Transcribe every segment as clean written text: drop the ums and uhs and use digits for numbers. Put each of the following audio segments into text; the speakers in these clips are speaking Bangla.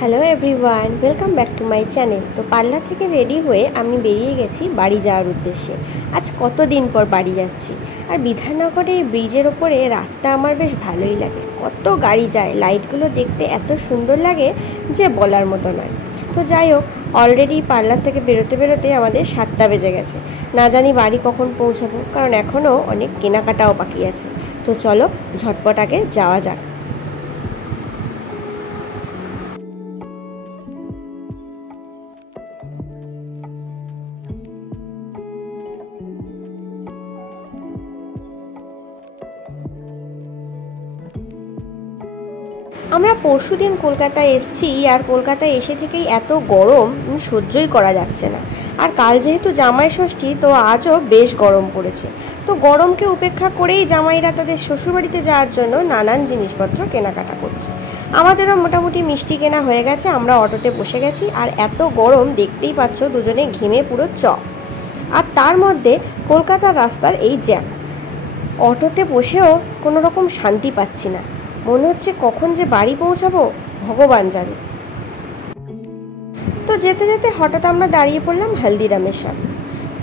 Hello everyone, welcome back to my channel. তো পার্লার থেকে রেডি হয়ে আমি বেরিয়ে গেছি বাড়ি যাওয়ার উদ্দেশ্যে। আজ কতদিন পর বাড়ি যাচ্ছি। আর বিধাননগরের ব্রিজের ওপরে রাতটা আমার বেশ ভালোই লাগে। কত গাড়ি যায়, লাইটগুলো দেখতে এত সুন্দর লাগে যে বলার মতো নয়। তো যাই হোক, অলরেডি পার্লার থেকে বেরোতে বেরোতে আমাদের 7টা বেজে গেছে। না জানি বাড়ি কখন পৌঁছাবো, কারণ এখনও অনেক কেনাকাটাও বাকি আছে। তো চলো ঝটপট আগে যাওয়া যাক। আমরা পরশুদিন কলকাতায় এসেছি, আর কলকাতায় এসে থেকেই এত গরম সহ্যই করা যাচ্ছে না। আর কাল যেহেতু জামাই ষষ্ঠী, তো আজও বেশ গরম পড়েছে। তো গরমকে উপেক্ষা করেই জামাইরা তাদের শ্বশুরবাড়িতে যাওয়ার জন্য নানান জিনিসপত্র কেনাকাটা করছে। আমাদেরও মোটামুটি মিষ্টি কেনা হয়ে গেছে, আমরা অটোতে বসে গেছি। আর এত গরম দেখতেই পাচ্ছ, দুজনে ঘেমে পুরো আর তার মধ্যে কলকাতার রাস্তার এই জ্যাম। অটোতে বসেও কোনো রকম শান্তি পাচ্ছি না, মনে হচ্ছে কখন যে বাড়ি পৌঁছাবো ভগবান জানে। তো যেতে যেতে হঠাৎ আমরা দাঁড়িয়ে পড়লাম হালদিরামের সামনে।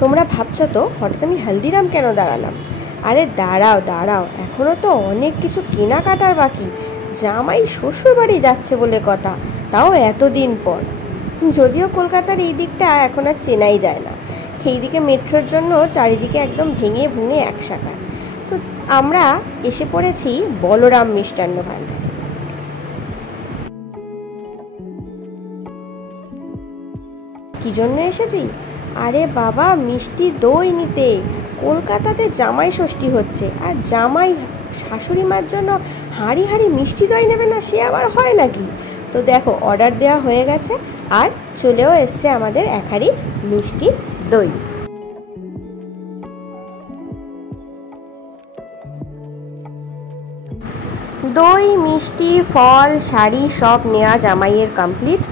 তোমরা ভাবছো তো হঠাৎ আমি হালদিরাম কেন দাঁড়ালাম? আরে দাঁড়াও দাঁড়াও, এখনও তো অনেক কিছু কেনাকাটার বাকি। জামাই শ্বশুর বাড়ি যাচ্ছে বলে কথা, তাও এতদিন পর। যদিও কলকাতার এই দিকটা এখন আর চেনাই যায় না, এইদিকে মেট্রোর জন্য চারিদিকে একদম ভেঙে ভুঙে একসাথে। তো আমরা এসে পড়েছি বলরাম মিষ্টান্ন ভাণ্ডার। কি জন্য এসেছি? আরে বাবা, মিষ্টি দই নিতে। কলকাতাতে জামাই ষষ্ঠী হচ্ছে, আর জামাই শাশুড়ি মার জন্য হাঁড়ি হাঁড়ি মিষ্টি দই নেবে না, সে আবার হয় নাকি? তো দেখো, অর্ডার দেওয়া হয়ে গেছে, আর চলেও এসছে আমাদের এক হাঁড়ি মিষ্টি দই। দই, মিষ্টি, ফল, শাড়ি সব নেওয়া জামাইয়ের কমপ্লিট।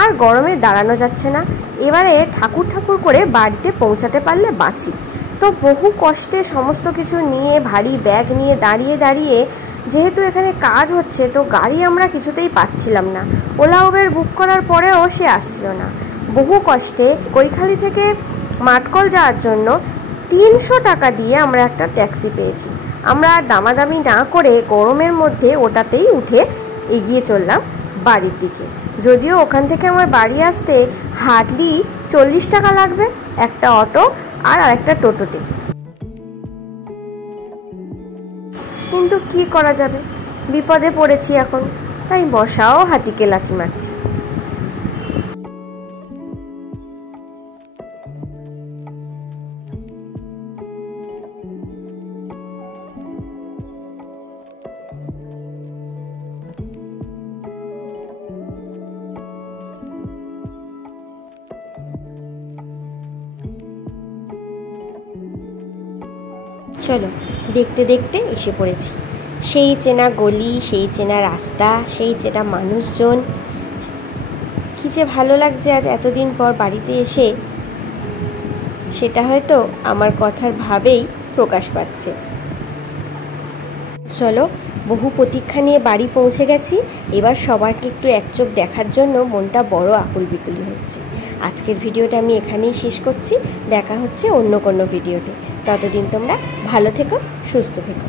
আর গরমে দাঁড়ানো যাচ্ছে না, এবারে ঠাকুর ঠাকুর করে বাড়িতে পৌঁছাতে পারলে বাঁচি। তো বহু কষ্টে সমস্ত কিছু নিয়ে, ভারী ব্যাগ নিয়ে দাঁড়িয়ে দাঁড়িয়ে, যেহেতু এখানে কাজ হচ্ছে, তো গাড়ি আমরা কিছুতেই পাচ্ছিলাম না। ওলা উবের বুক করার পরেও সে আসছিল না। বহু কষ্টে কৈখালি থেকে মাটকল যাওয়ার জন্য 300 টাকা দিয়ে আমরা একটা ট্যাক্সি পেয়েছি। আমরা দামাদামি না করে গরমের মধ্যে ওটাতেই উঠে এগিয়ে চললাম বাড়ির দিকে। যদিও ওখান থেকে আমার বাড়ি আসতে হার্ডলি 40 টাকা লাগবে একটা অটো আর আরেকটা টোটোতে। কিন্তু কি করা যাবে, বিপদে পড়েছি এখন, তাই বসাও হাতিকে লাথি মারছে। চলো, দেখতে দেখতে এসে পড়েছি। সেই চেনা গলি, সেই চেনা রাস্তা, সেই চেনা মানুষজন। কী যে ভালো লাগছে আজ এতদিন পর বাড়িতে এসে, সেটা হয়তো আমার কথার ভাবেই প্রকাশ পাচ্ছে। চলো, বহু প্রতীক্ষা নিয়ে বাড়ি পৌঁছে গেছি। এবার সবাইকে একটু একচোখ দেখার জন্য মনটা বড় আকুল বিকুলি হচ্ছে। আজকের ভিডিওটা আমি এখানেই শেষ করছি। দেখা হচ্ছে অন্য কোনো ভিডিওতে। ততদিন তোমরা ভালো থেকো, সুস্থ থেকো।